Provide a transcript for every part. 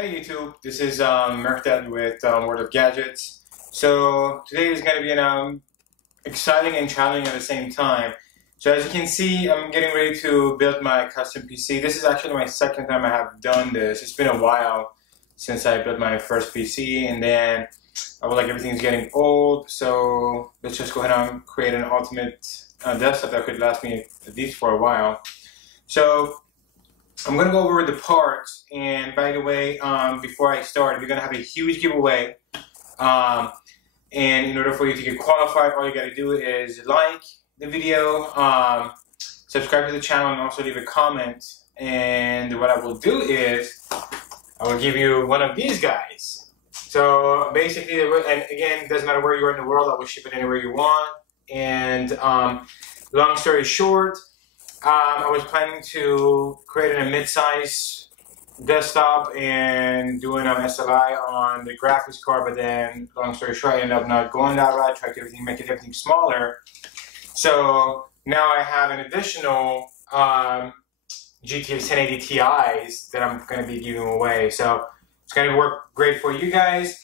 Hey YouTube, this is Mercdad with World of Gadgets. So today is going to be an exciting and challenging at the same time. So as you can see, I'm getting ready to build my custom PC. This is actually my second time I have done this. It's been a while since I built my first PC, and then I was like, everything's getting old, so let's just go ahead and create an ultimate desktop that could last me at least for a while. So I'm going to go over the parts, and by the way, before I start, we're going to have a huge giveaway, and in order for you to get qualified, all you got to do is like the video, subscribe to the channel, and also leave a comment. And what I will do is I will give you one of these guys. So basically, and again, it doesn't matter where you are in the world, I will ship it anywhere you want. And long story short, I was planning to create a mid-size desktop and doing an SLI on the graphics card, but then, long story short, I ended up not going that route. Tried to make everything smaller. So now I have an additional GTX 1080 Ti's that I'm going to be giving away. So it's going to work great for you guys.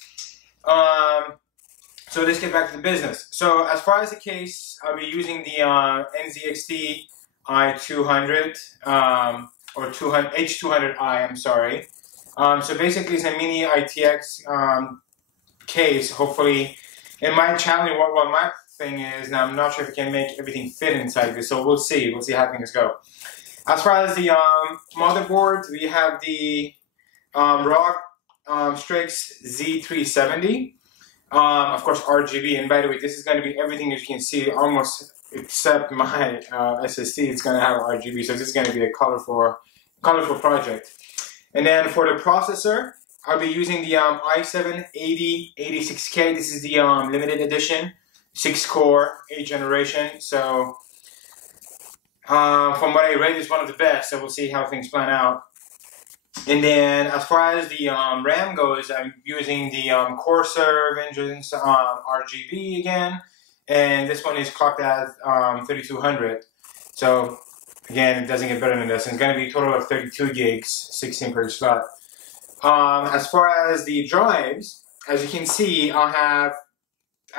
So let's get back to the business. So as far as the case, I'll be using the NZXT i200 or H200i, I'm sorry. So basically it's a Mini ITX case. Hopefully, in my challenge, what my thing is, now I'm not sure if I can make everything fit inside this, so we'll see how things go. As far as the motherboard, we have the ROG Strix Z370. Of course, RGB, and by the way, this is going to be everything, as you can see, almost except my SSD. It's going to have RGB, so this is going to be a colorful project. And then for the processor, I'll be using the i7-8086K. This is the limited edition, 6-core, 8th generation. So from what I read, it's one of the best, so we'll see how things plan out. And then as far as the RAM goes, I'm using the Corsair Vengeance RGB again, and this one is clocked at 3200. So again, it doesn't get better than this. And it's going to be a total of 32 gigs, 16 per slot. As far as the drives, as you can see, I have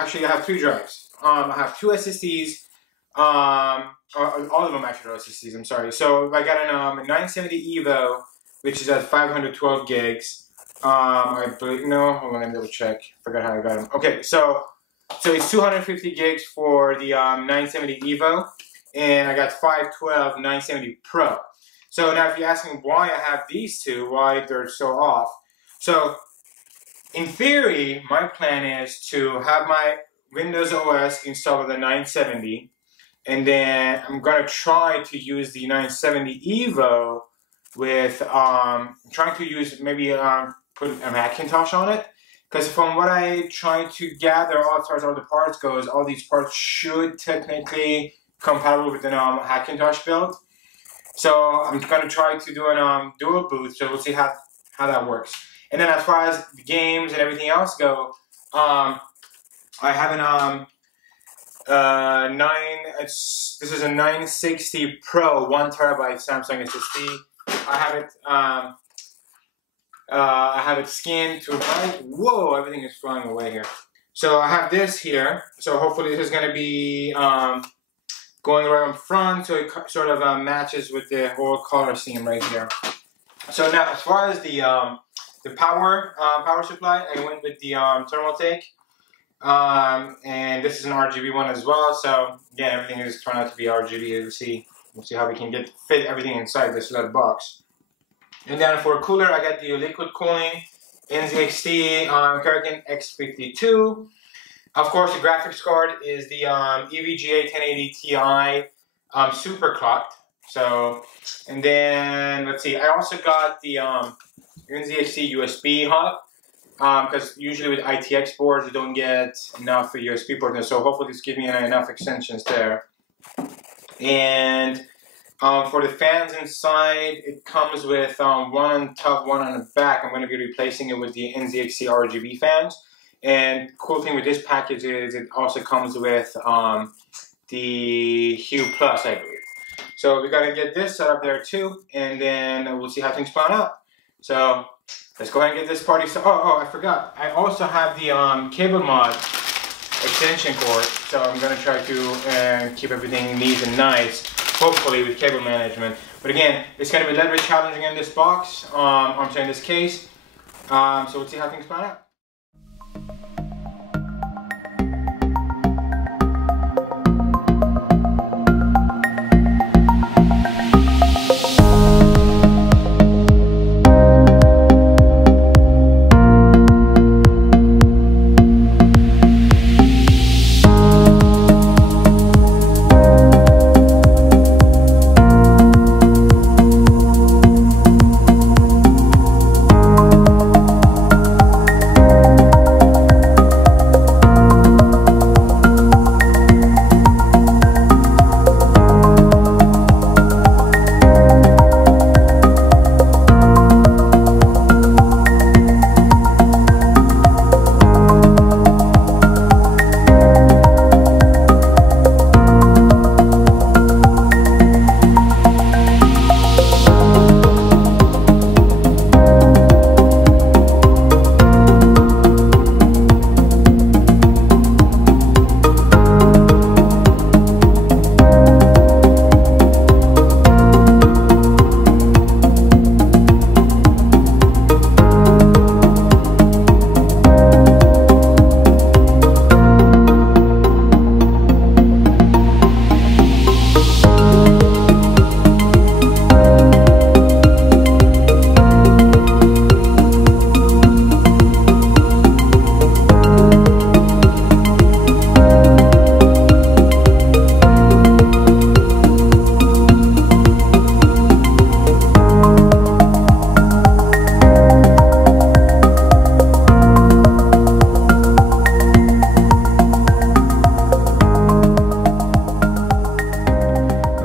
3 drives. I have 2 SSDs. All of them actually are SSDs. I'm sorry. So I got a 970 Evo, which is at 512 gigs. I believe, no, hold on, let me double check. Forgot how I got them. Okay, so it's 250 gigs for the 970 Evo, and I got 512 970 Pro. So now if you're asking why I have these two, why they're so off. So in theory, my plan is to have my Windows OS installed with the 970, and then I'm gonna try to use the 970 Evo with trying to use maybe put a Macintosh on it, because from what I try to gather, as far as all the parts goes, all these parts should technically compatible with the Macintosh build. So I'm gonna try to do a dual boot, so we'll see how that works. And then as far as the games and everything else go, I have an this is a 960 Pro 1 terabyte Samsung SSD. I have it scanned to right. Whoa, everything is flying away here. So I have this here. So hopefully this is going to be going right up front, so it sort of matches with the whole color scheme right here. So now, as far as the power supply, I went with the Thermaltake, and this is an RGB one as well. So again, everything is turned out to be RGB. We'll see how we can fit everything inside this little box. And then for cooler, I got the liquid cooling NZXT Kraken X52. Of course, the graphics card is the EVGA 1080 Ti super clocked. So, and then let's see, I also got the NZXT USB hub, because usually with ITX boards you don't get enough USB ports. So hopefully this gives me enough extensions there. And for the fans inside, it comes with one on top, one on the back. I'm going to be replacing it with the NZXT RGB fans. And cool thing with this package is it also comes with the Hue Plus, I believe. So we got to get this set up there too, and then we'll see how things plan out. So let's go ahead and get this party started. Oh, I forgot. I also have the cable mod extension cord, so I'm gonna try to keep everything neat and nice, hopefully with cable management. But again, it's gonna be a little bit challenging in this box, I'm saying this case. So we'll see how things pan out.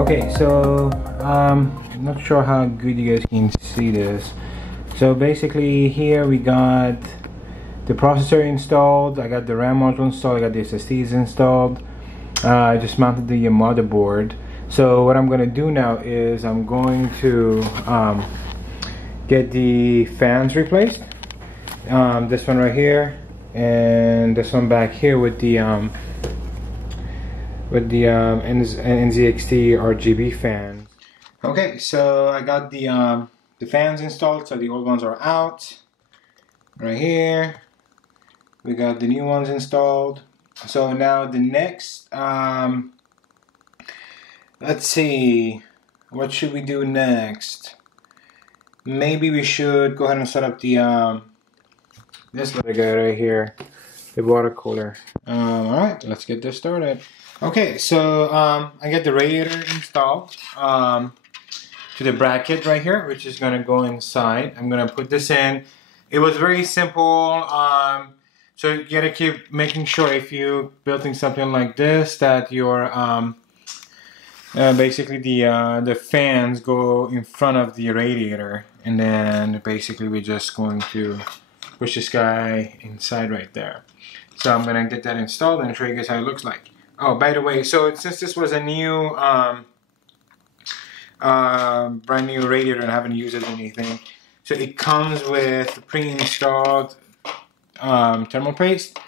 Okay, so I'm not sure how good you guys can see this. So basically here we got the processor installed, I got the RAM module installed, I got the SSDs installed. I just mounted the motherboard. So what I'm going to do now is I'm going to get the fans replaced. This one right here and this one back here with the NZXT RGB fans. Okay, so I got the fans installed, so the old ones are out. Right here, we got the new ones installed. So now the next, let's see, what should we do next? Maybe we should go ahead and set up the this little guy right here, the water cooler. Alright, let's get this started. Okay, so I got the radiator installed to the bracket right here, which is going to go inside. I'm going to put this in. It was very simple, so you got to keep making sure if you're building something like this that your basically the fans go in front of the radiator, and then basically we're just going to push this guy inside right there. So I'm going to get that installed and show you guys how it looks like. Oh, by the way, so since this was a new, brand new radiator and I haven't used it or anything, so it comes with pre-installed thermal paste,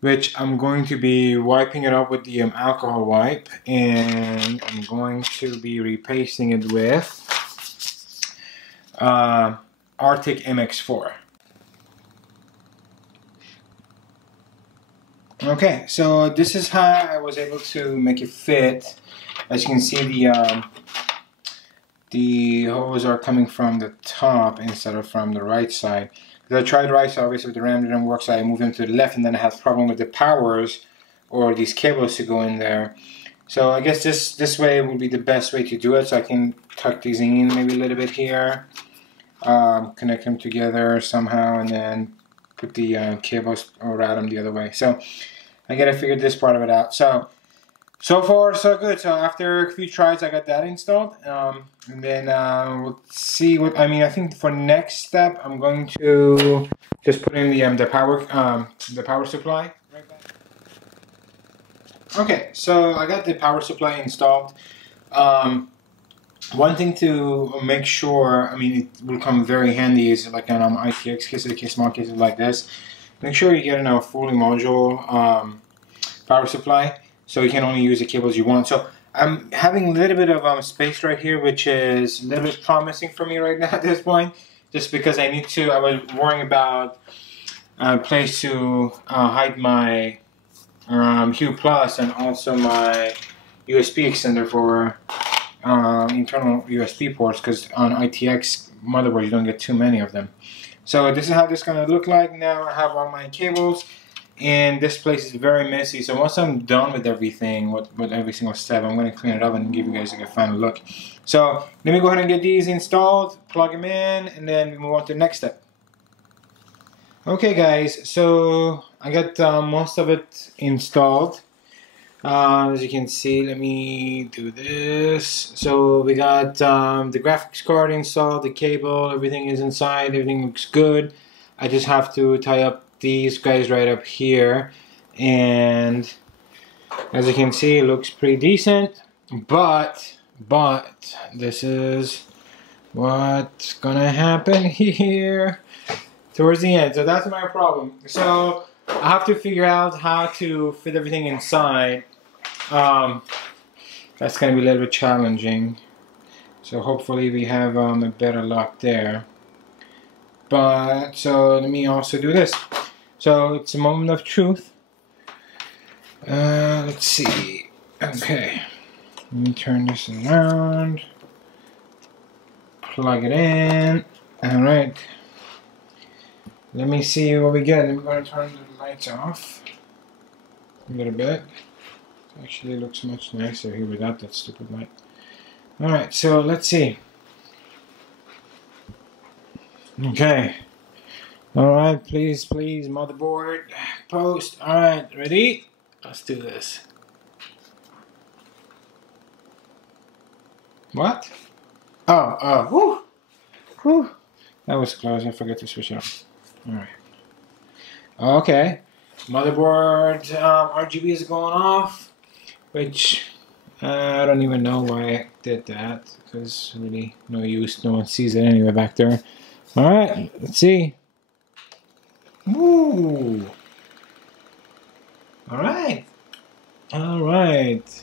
which I'm going to be wiping it up with the alcohol wipe, and I'm going to be repasting it with Arctic MX4. Okay, so this is how I was able to make it fit. As you can see, the hoses are coming from the top instead of from the right side. Because I tried right side, obviously the RAM didn't work, so I moved them to the left, and then I had a problem with the powers or these cables to go in there. So I guess this way will be the best way to do it. So I can tuck these in maybe a little bit here, connect them together somehow, and then put the cables or route them the other way. So I gotta figure this part of it out. So far so good. So after a few tries, I got that installed, and then we'll see what I mean. I think for next step, I'm going to just put in the power supply. Right back. Okay, so I got the power supply installed. one thing to make sure, I mean, it will come very handy is like an ITX case, the small cases like this. Make sure you get a fully module power supply, so you can only use the cables you want. So I'm having a little bit of space right here, which is a little bit promising for me right now at this point, just because I was worrying about a place to hide my Hue Plus and also my USB extender for internal USB ports, because on ITX motherboard you don't get too many of them. So this is how this is going to look like. Now I have all my cables, and this place is very messy. So once I'm done with everything, with every single step, I'm going to clean it up and give you guys a final look. So let me go ahead and get these installed, plug them in, and then move on to the next step. Okay guys, so I got most of it installed. As you can see, let me do this. So we got the graphics card installed, the cable, everything is inside, everything looks good. I just have to tie up these guys right up here, and as you can see, it looks pretty decent. But this is what's gonna happen here towards the end. So that's my problem. So I have to figure out how to fit everything inside. That's going to be a little bit challenging. So hopefully we have a better luck there. But so let me also do this. So it's a moment of truth. Let's see. Okay. Let me turn this around. Plug it in. Alright. Let me see what we get. I'm going to turn the lights off a little bit. It actually looks much nicer here without that stupid light. Alright, so let's see. Okay. Alright, please, motherboard, post. Alright, ready? Let's do this. What? Oh, whew. That was close. I forgot to switch it off. Alright. Okay. Motherboard RGB is going off, which I don't even know why I did that, because really no use. No one sees it anyway back there. Alright, let's see. Ooh. Alright. Alright.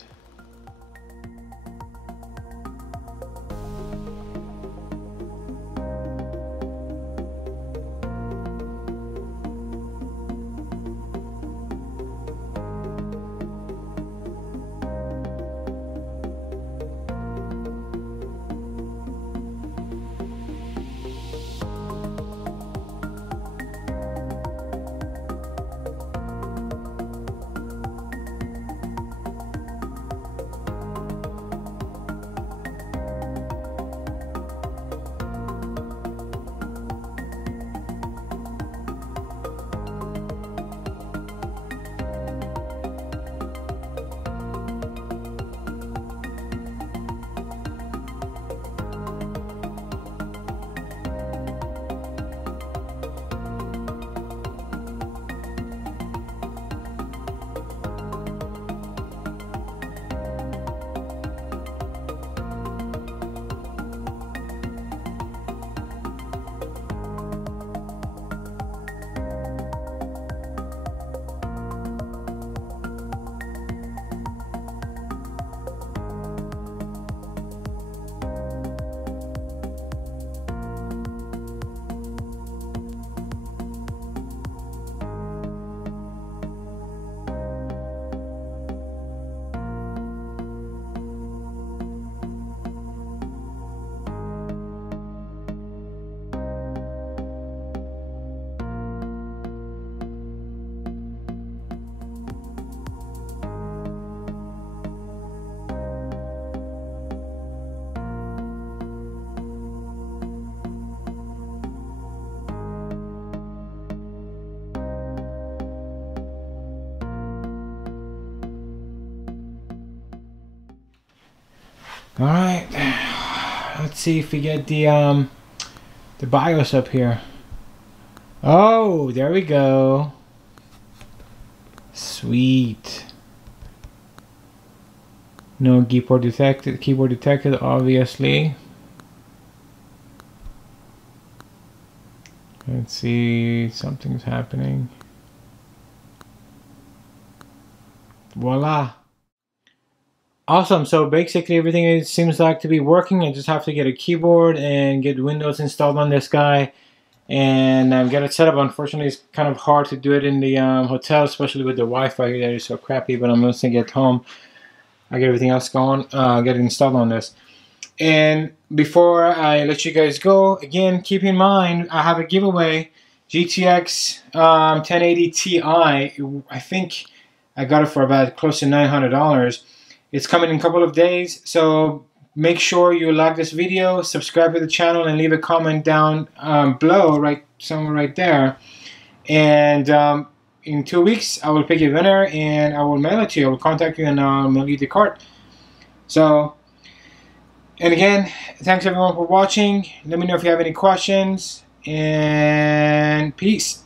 Alright, let's see if we get the BIOS up here. Oh, there we go. Sweet. No keyboard detected. Keyboard detected, obviously. Let's see, something's happening. Voila. Awesome. So basically everything seems like to be working. I just have to get a keyboard and get Windows installed on this guy and get it set up. Unfortunately, it's kind of hard to do it in the hotel, especially with the Wi-Fi that is so crappy. But I'm going to get home. I get everything else going, get it installed on this. And before I let you guys go, again, keep in mind I have a giveaway. GTX 1080 Ti. I think I got it for about close to $900. It's coming in a couple of days, so make sure you like this video, subscribe to the channel, and leave a comment down below, somewhere right there. And in 2 weeks, I will pick a winner and I will mail it to you. I will contact you and I'll mail you the card. So, and again, thanks everyone for watching. Let me know if you have any questions, and peace.